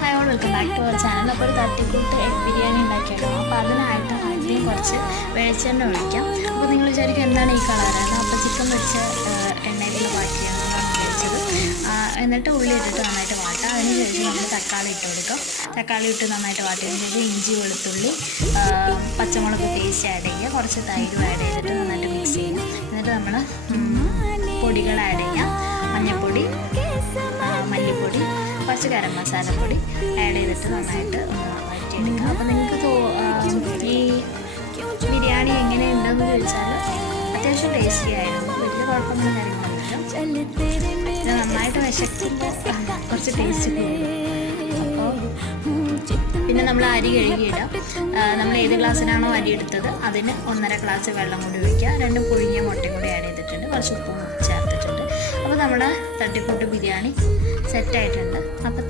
Hi all, welcome back to our channel. അപ്പോൾ ഒരു തട്ടിക്കൂട്ട് എഗ് ബിരിയാണി ഉണ്ടാക്കിയെടുക്കണം. അപ്പോൾ അതിനായിട്ട് ആദ്യം കുറച്ച് വെളിച്ചെണ്ണ ഒഴിക്കാം. അപ്പോൾ നിങ്ങൾ വിചാരിക്കും എന്താണ് ഈ കളറാണ്? അപ്പോൾ ചിക്കൻ പൊരിച്ച എണ്ണയിൽ വാട്ടിയാണ് ഉപയോഗിച്ചത്. എന്നിട്ട് ഉള്ളി ഇട്ടിട്ട് നന്നായിട്ട് വാട്ടാം. അതിനുശേഷം നമ്മൾ തക്കാളി ഇട്ട് കൊടുക്കാം. തക്കാളി ഇട്ട് നന്നായിട്ട് വാട്ടിയതിന് ശേഷം ഇഞ്ചി, വെളുത്തുള്ളി, പച്ചമുളക് പേസ്റ്റ് ആഡ് ചെയ്യുക. കുറച്ച് തൈരും ആഡ് ചെയ്തിട്ട് നന്നായിട്ട് മിക്സ് ചെയ്യുക. എന്നിട്ട് നമ്മൾ പൊടികൾ ആഡ് ചെയ്യാം. മഞ്ഞൾപ്പൊടി, മല്ലിപ്പൊടി, കുറച്ച് ഗരം മസാലപ്പൊടി ആഡ് ചെയ്തിട്ട് നന്നായിട്ട് വഴറ്റിയെടുക്കുക. അപ്പോൾ നിങ്ങൾക്ക് ഈ ബിരിയാണി എങ്ങനെയുണ്ടെന്ന് ചോദിച്ചാൽ അത്യാവശ്യം ടേസ്റ്റി ആയിരുന്നു. വലിയ കുഴപ്പമൊന്നും കാര്യങ്ങളൊന്നുമില്ല. ഇത് നന്നായിട്ട് വിശക്കുമ്പോൾ കുറച്ച് ടേസ്റ്റ് കൂടും. അപ്പോൾ പിന്നെ നമ്മൾ അരി കഴുകിയിടാം. നമ്മൾ ഏത് ഗ്ലാസ്സിനാണോ അരി എടുത്തത് അതിന് 1.5 ഗ്ലാസ് വെള്ളം കൂടി ഒഴിക്കുക. 2 പുഴുങ്ങിയ മുട്ടയും കൂടി ആഡ് ചെയ്തിട്ടുണ്ട്. കുറച്ച് ഉപ്പും ചേർത്തിട്ടുണ്ട്. അപ്പോൾ നമ്മുടെ തട്ടിക്കൂട്ട് ബിരിയാണി സെറ്റായിട്ടുണ്ട്. അപ്പോൾ